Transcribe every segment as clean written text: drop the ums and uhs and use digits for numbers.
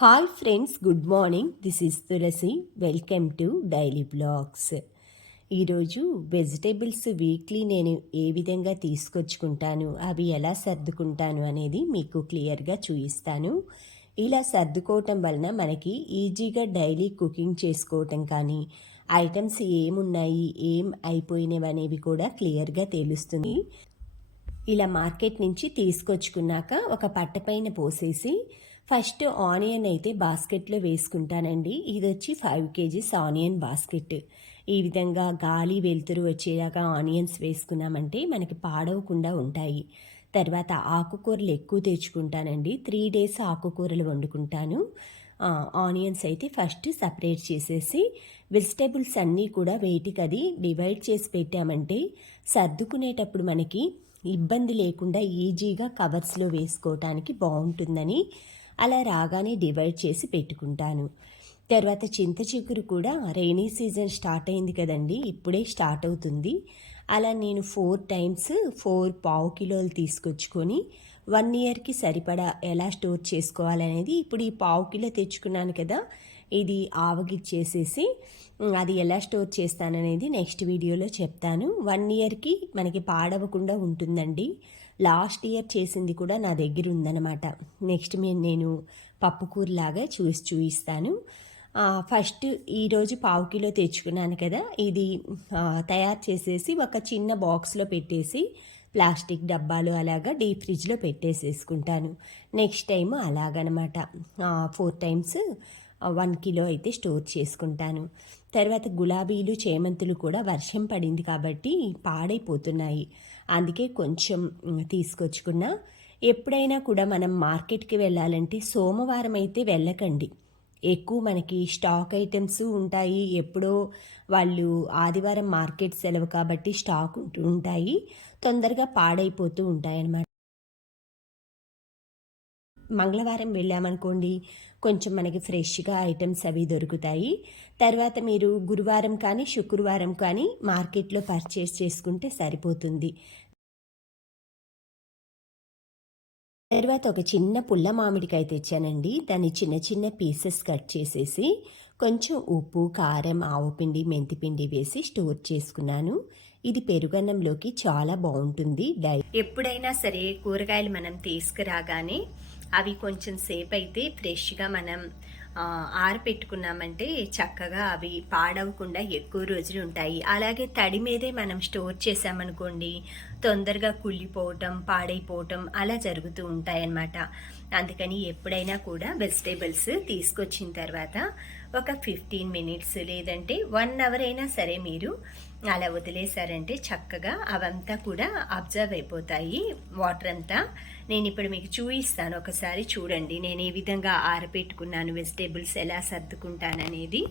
Hi friends, good morning. This is Tulasi. Welcome to daily blogs. ఈరోజు vegetables weekly నేను ఏ విధంగా తీసుకొచ్చుకుంటాను, అవి ఎలా సర్దుకుంటాను అనేది మీకు క్లియర్గా చూపిస్తాను. ఇలా సర్దుకోవటం వలన మనకి ఈజీగా డైలీ కుకింగ్ చేసుకోవటం కానీ, ఐటమ్స్ ఏమున్నాయి, ఏం అయిపోయినవి అనేవి కూడా క్లియర్గా తెలుస్తుంది. ఇలా మార్కెట్ నుంచి తీసుకొచ్చుకున్నాక ఒక పట్టపైన పోసేసి ఫస్ట్ ఆనియన్ అయితే బాస్కెట్లో వేసుకుంటానండి. ఇది వచ్చి 5 kgs ఆనియన్ బాస్కెట్. ఈ విధంగా గాలి వెలుతురు వచ్చేలాగా ఆనియన్స్ వేసుకున్నామంటే మనకి పాడవకుండా ఉంటాయి. తర్వాత ఆకుకూరలు ఎక్కువ తెచ్చుకుంటానండి. 3 days ఆకుకూరలు వండుకుంటాను. ఆనియన్స్ అయితే ఫస్ట్ సపరేట్ చేసేసి వెజిటేబుల్స్ అన్నీ కూడా వేటికి అది డివైడ్ చేసి పెట్టామంటే సర్దుకునేటప్పుడు మనకి ఇబ్బంది లేకుండా ఈజీగా కవర్స్లో వేసుకోవటానికి బాగుంటుందని అలా రాగానే డివైడ్ చేసి పెట్టుకుంటాను. తర్వాత చింత చిగురు కూడా రైనీ సీజన్ స్టార్ట్ అయింది కదండి, ఇప్పుడే స్టార్ట్ అవుతుంది. అలా నేను 4 times 4 పావు కిలోలు తీసుకొచ్చుకొని 1 yearకి సరిపడా ఎలా స్టోర్ చేసుకోవాలనేది ఇప్పుడు ఈ పావు కిలో తెచ్చుకున్నాను కదా, ఇది ఆవగిచ్చేసేసి అది ఎలా స్టోర్ చేస్తాననేది నెక్స్ట్ వీడియోలో చెప్తాను. 1 yearకి మనకి పాడవకుండా ఉంటుందండి. లాస్ట్ ఇయర్ చేసింది కూడా నా దగ్గర ఉందన్నమాట. నెక్స్ట్ నేను పప్పుకూరలాగా చూపిస్తాను. ఫస్ట్ ఈరోజు పావు కిలో తెచ్చుకున్నాను కదా, ఇది తయారు చేసేసి ఒక చిన్న బాక్స్లో పెట్టేసి ప్లాస్టిక్ డబ్బాలు అలాగా డీప్ ఫ్రిడ్జ్లో పెట్టేసేసుకుంటాను. నెక్స్ట్ టైం అలాగనమాట 4 times 1 kilo అయితే స్టోర్ చేసుకుంటాను. తర్వాత గులాబీలు, చేమంతులు కూడా వర్షం పడింది కాబట్టి పాడైపోతున్నాయి. అందుకే కొంచెం తీసుకొచ్చుకున్నా. ఎప్పుడైనా కూడా మనం మార్కెట్కి వెళ్ళాలంటే సోమవారం అయితే వెళ్ళకండి. ఎక్కువ మనకి స్టాక్ ఐటమ్స్ ఉంటాయి. ఎప్పుడో వాళ్ళు ఆదివారం మార్కెట్ సెలవు కాబట్టి స్టాక్ ఉంటాయి, తొందరగా పాడైపోతూ ఉంటాయి అన్నమాట. మంగళవారం వెళ్ళామనుకోండి, కొంచెం మనకి ఫ్రెష్గా ఐటమ్స్ అవి దొరుకుతాయి. తర్వాత మీరు గురువారం కానీ శుక్రవారం కానీ మార్కెట్లో పర్చేస్ చేసుకుంటే సరిపోతుంది. తర్వాత ఒక చిన్న పుల్ల మామిడికాయ తెచ్చానండి. దాన్ని చిన్న చిన్న పీసెస్ కట్ చేసేసి కొంచెం ఉప్పు, కారం, ఆవుపిండి, మెంతిపిండి వేసి స్టోర్ చేసుకున్నాను. ఇది పెరుగన్నంలోకి చాలా బాగుంటుంది. ఎప్పుడైనా సరే కూరగాయలు మనం తీసుకురాగానే అవి కొంచెం సేపు అయితే ఫ్రెష్గా మనం ఆరపెట్టుకున్నామంటే చక్కగా అవి పాడవకుండా ఎక్కువ రోజులు ఉంటాయి. అలాగే తడి మీదే మనం స్టోర్ చేసామనుకోండి, తొందరగా కుళ్ళిపోవటం, పాడైపోవటం అలా జరుగుతూ ఉంటాయన్నమాట. అందుకని ఎప్పుడైనా కూడా వెజిటేబుల్స్ తీసుకొచ్చిన తర్వాత ఒక 15 minutes లేదంటే 1 hour అయినా సరే మీరు అలా వదిలేశారంటే చక్కగా అవంతా కూడా అబ్జర్వ్ అయిపోతాయి, వాటర్ అంతా. నేను ఇప్పుడు మీకు చూపిస్తాను, ఒకసారి చూడండి నేను ఏ విధంగా ఆరపెట్టుకున్నాను, వెజిటేబుల్స్ ఎలా సర్దుకుంటాననేది.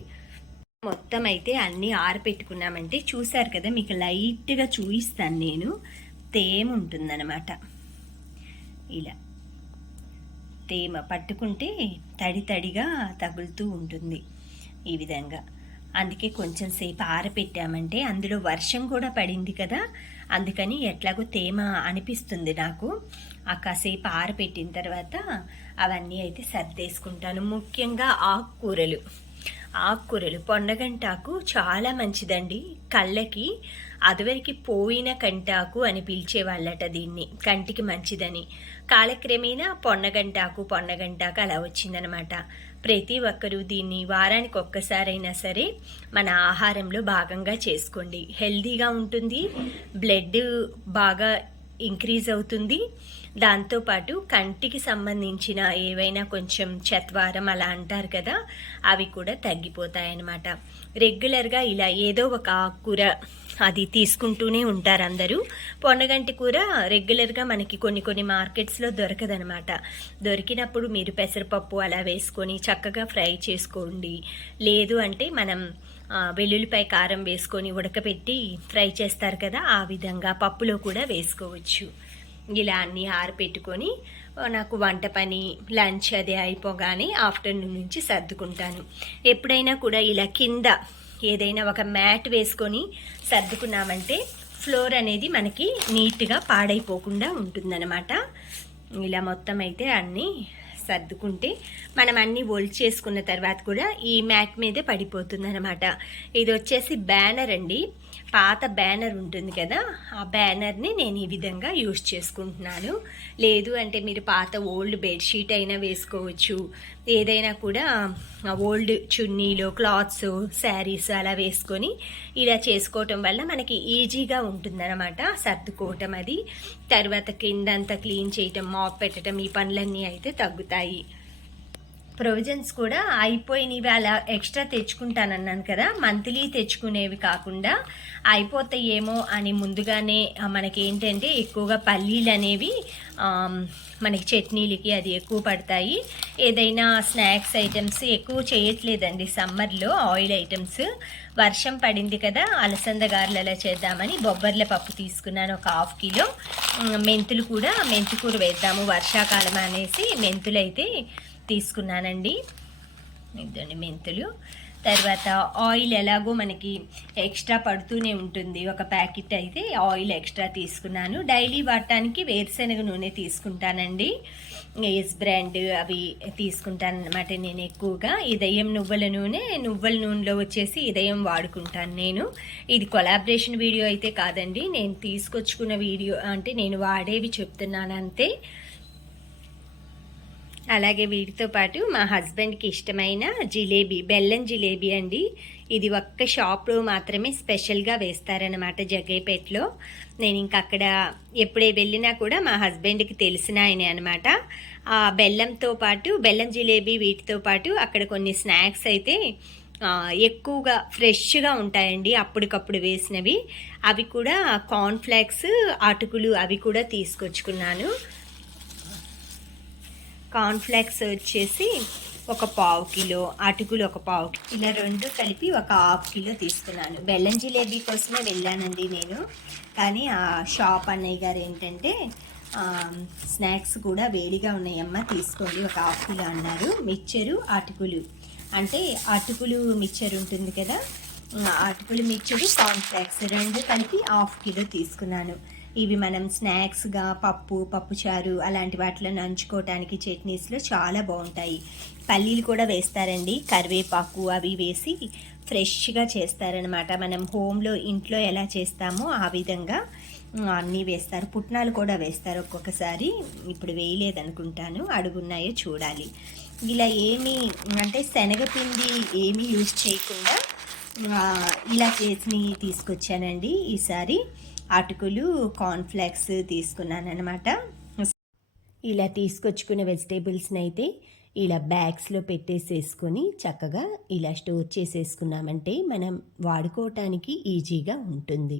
మొత్తం అయితే అన్నీ ఆరపెట్టుకున్నామంటే చూసారు కదా, మీకు లైట్గా చూపిస్తాను నేను. తేమ ఉంటుందన్నమాట, ఇలా తేమ పట్టుకుంటే తడి తడిగా తగులుతూ ఉంటుంది ఈ విధంగా. అందుకే కొంచెం సేపు ఆరపెట్టామంటే, అందులో వర్షం కూడా పడింది కదా, అందుకని ఎట్లాగో తేమ అనిపిస్తుంది నాకు. కాసేపు ఆరపెట్టిన తర్వాత అవన్నీ అయితే సర్దేసుకుంటాను. ముఖ్యంగా ఆకుకూరలు పొన్నగంటాకు చాలా మంచిదండి కళ్ళకి. అదివరకు పోయిన కంటాకు అని పిలిచేవాళ్ళట దీన్ని, కంటికి మంచిదని. కాలక్రమేణా పొన్నగంటాకు అలా వచ్చిందనమాట. ప్రతి ఒక్కరూ దీన్ని వారానికి ఒక్కసారైనా సరే మన ఆహారంలో భాగంగా చేసుకోండి. హెల్దీగా ఉంటుంది, బ్లడ్ బాగా ఇంక్రీజ్ అవుతుంది. దాంతోపాటు కంటికి సంబంధించిన ఏవైనా కొంచెం చత్వారం అలా అంటారు కదా, అవి కూడా తగ్గిపోతాయన్నమాట. రెగ్యులర్గా ఇలా ఏదో ఒక ఆకుకూర అది తీసుకుంటూనే ఉంటారు అందరూ. పొన్నగంటి కూర రెగ్యులర్గా మనకి కొన్ని మార్కెట్స్లో దొరకదనమాట. దొరికినప్పుడు మీరు పెసరపప్పు అలా వేసుకొని చక్కగా ఫ్రై చేసుకోండి. లేదు అంటే మనం వెల్లుల్లిపాయ కారం వేసుకొని ఉడకపెట్టి ఫ్రై చేస్తారు కదా, ఆ విధంగా పప్పులో కూడా వేసుకోవచ్చు. ఇలా అన్నీ ఆరపెట్టుకొని నాకు వంట పని, లంచ్ అది అయిపోగానే ఆఫ్టర్నూన్ నుంచి సర్దుకుంటాను. ఎప్పుడైనా కూడా ఇలా కింద ఏదైనా ఒక మ్యాట్ వేసుకొని సర్దుకున్నామంటే ఫ్లోర్ అనేది మనకి నీట్గా పాడైపోకుండా ఉంటుందన్నమాట. ఇలా మొత్తం అయితే అన్నీ సర్దుకుంటే మనం అన్నీ చేసుకున్న తర్వాత కూడా ఈ మ్యాట్ మీదే పడిపోతుంది అనమాట. ఇది వచ్చేసి బ్యానర్ అండి, పాత బ్యానర్ ఉంటుంది కదా, ఆ బ్యానర్ని నేను ఈ విధంగా యూజ్ చేసుకుంటున్నాను. లేదు అంటే మీరు పాత ఓల్డ్ బెడ్షీట్ అయినా వేసుకోవచ్చు, ఏదైనా కూడా ఓల్డ్ చున్నీలు, క్లాత్స్, శారీస్ అలా వేసుకొని ఇలా చేసుకోవటం వల్ల మనకి ఈజీగా ఉంటుందన్నమాట సర్దుకోవటం. అది తర్వాత కిందంతా క్లీన్ చేయటం, మాప్ పెట్టడం, ఈ పనులన్నీ అయితే తగ్గుతాయి. ప్రొవిజన్స్ కూడా అయిపోయినవి అలా ఎక్స్ట్రా తెచ్చుకుంటానన్నాను కదా, మంత్లీ తెచ్చుకునేవి కాకుండా అయిపోతాయేమో అని ముందుగానే మనకి ఏంటంటే ఎక్కువగా పల్లీలు అనేవి మనకి చట్నీలకి అది ఎక్కువ పడతాయి. ఏదైనా స్నాక్స్ ఐటమ్స్ ఎక్కువ చేయట్లేదండి సమ్మర్లో, ఆయిల్ ఐటమ్స్. వర్షం పడింది కదా, అలసంద గారెలు అలా చేద్దామని బొబ్బర్ల పప్పు తీసుకున్నాను ఒక 1/2 కిలో. మెంతులు కూడా, మెంతికూర వేద్దాము వర్షాకాలం అనేసి మెంతులు అయితే తీసుకున్నానండి. ఇదండి మెంతులు. తర్వాత ఆయిల్ ఎలాగో మనకి ఎక్స్ట్రా పడుతూనే ఉంటుంది, ఒక ప్యాకెట్ అయితే ఆయిల్ ఎక్స్ట్రా తీసుకున్నాను. డైలీ వాడటానికి వేరుశనగ నూనె తీసుకుంటానండి, ఎస్ బ్రాండ్ అవి తీసుకుంటాను అనమాట నేను ఎక్కువగా. ఉదయం నువ్వుల నూనెలో వచ్చేసి ఉదయం వాడుకుంటాను నేను. ఇది కొలాబరేషన్ వీడియో అయితే కాదండి, నేను తీసుకొచ్చుకున్న వీడియో, అంటే నేను వాడేవి చెప్తున్నాను అంతే. అలాగే వీటితో పాటు మా హస్బెండ్కి ఇష్టమైన జిలేబీ, బెల్లం జిలేబీ అండి. ఇది ఒక్క షాప్లో మాత్రమే స్పెషల్గా వేస్తారనమాట, జగ్గైపేటలో. నేను ఇంకా అక్కడ ఎప్పుడే వెళ్ళినా కూడా మా హస్బెండ్కి తెలిసిన ఆయనే అనమాట. ఆ బెల్లంతో పాటు, బెల్లం జిలేబీ వీటితో పాటు అక్కడ కొన్ని స్నాక్స్ అయితే ఎక్కువగా ఫ్రెష్గా ఉంటాయండి, అప్పటికప్పుడు వేసినవి. అవి కూడా కార్న్ఫ్లేక్స్, అటుకులు అవి కూడా తీసుకొచ్చుకున్నాను. కార్న్ఫ్లేక్స్ వచ్చేసి ఒక 1/4 కిలో, అటుకులు ఒక 1/4 కిలో, ఇలా రెండు కలిపి ఒక 1/2 కిలో తీసుకున్నాను. బెల్లం జిలేబీ కోసమే వెళ్ళానండి నేను, కానీ ఆ షాప్ అన్నయ్య గారు ఏంటంటే స్నాక్స్ కూడా వేడిగా ఉన్నాయమ్మా తీసుకోండి ఒక 1/2 కిలో అన్నారు. మిక్చరు, అటుకులు, అంటే అటుకులు మిక్చర్ ఉంటుంది కదా, అటుకులు మిక్చరు, కార్న్ఫ్లేక్స్ రెండు కలిపి 1/2 కిలో తీసుకున్నాను. ఇవి మనం స్నాక్స్గా పప్పుచారు అలాంటి వాటిలో నంచుకోవటానికి చట్నీస్లో చాలా బాగుంటాయి. పల్లీలు కూడా వేస్తారండి, కరివేపాకు అవి వేసి ఫ్రెష్గా చేస్తారనమాట. మనం హోమ్లో ఇంట్లో ఎలా చేస్తామో ఆ విధంగా అన్నీ వేస్తారు. పుట్నాలు కూడా వేస్తారు ఒక్కొక్కసారి, ఇప్పుడు వేయలేదనుకుంటాను, అడుగున్నాయో చూడాలి. ఇలా ఏమీ అంటే శనగపిండి ఏమీ యూజ్ చేయకుండా ఇలా చేసి తీసుకొచ్చానండి ఈసారి. అటుకులు, కార్న్ఫ్లేక్స్ తీసుకున్నాను అనమాట. ఇలా తీసుకొచ్చుకున్న వెజిటేబుల్స్ని అయితే ఇలా బ్యాగ్స్లో పెట్టేసేసుకొని చక్కగా ఇలా స్టోర్ చేసేసుకున్నామంటే మనం వాడుకోవటానికి ఈజీగా ఉంటుంది.